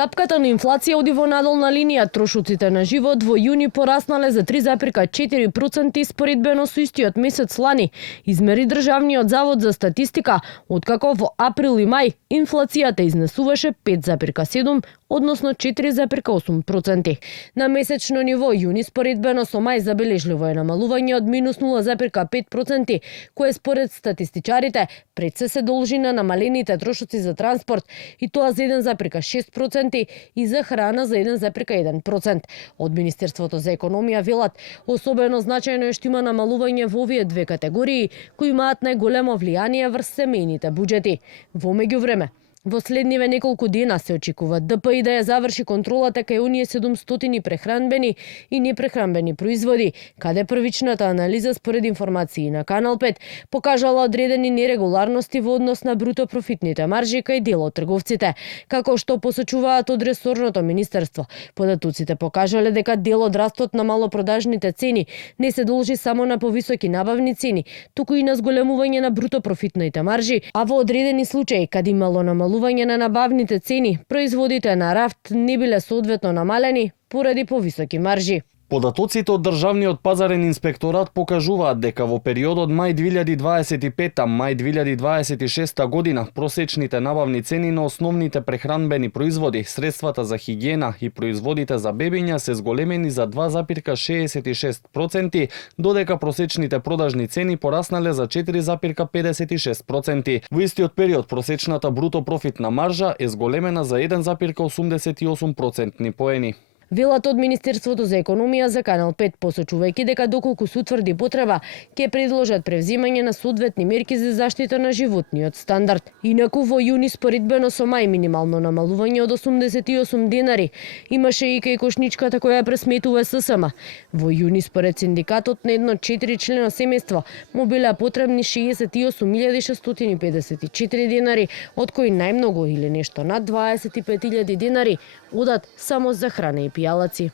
Стапката на инфлација оди во надолна линија. Трошоците на живот во јуни пораснале за 3,4% споредбено со истиот месец лани, измери Државниот завод за статистика, откако во април и мај инфлацијата изнесуваше 5,7, односно 4,8%. На месечно ниво јуни споредбено со мај забележливо е намалување од минус 0,5%, кое според статистичарите пред се должи на намалените трошоци за транспорт, и тоа за 1,6% и за храна за 1,1%. Од Министерството за економија велат, особено значајно е што има намалување во овие две категории кои имаат најголемо влијание врз семејните буџети. Во меѓувреме, во следниве неколку дена се очекува ДПИ да ја заврши контролата кај оние 700 прехранбени и непрехранбени производи, каде првичната анализа според информации на Канал 5 покажала одредени нерегуларности во однос на бруто профитните маржи кај дел од трговците, како што посочуваат од ресорното министерство. Податоците покажале дека дел од растот на малопродажните цени не се должи само на повисоки набавни цени, туку и на зголемување на бруто профитните маржи, а во одредени случаи каде имало намалување на набавните цени, производите на рафт не биле соодветно намалени поради повисоки маржи. Податоците од Државниот пазарен инспекторат покажуваат дека во периодот мај 2025-мај 2026 година просечните набавни цени на основните прехранбени производи, средствата за хигиена и производите за бебиња се зголемени за 2,66%, додека просечните продажни цени пораснале за 4,56%. Во истиот период просечната бруто профитна маржа е зголемена за 1,88% поени. Велат од Министерството за економија за Канал 5, посочувајќи дека доколку се утврди потреба, ќе предложат превземање на соодветни мерки за заштита на животниот стандард. Инаку во јуни споредбено со мај минимално намалување од 88 денари имаше и кај кошничката која пресметува ССМ. Во јуни според синдикатот на едно 4-члено семејство му биле потребни 68.654 денари, од кои најмногу или нешто над 25.000 денари одат само за храна и пијалаци.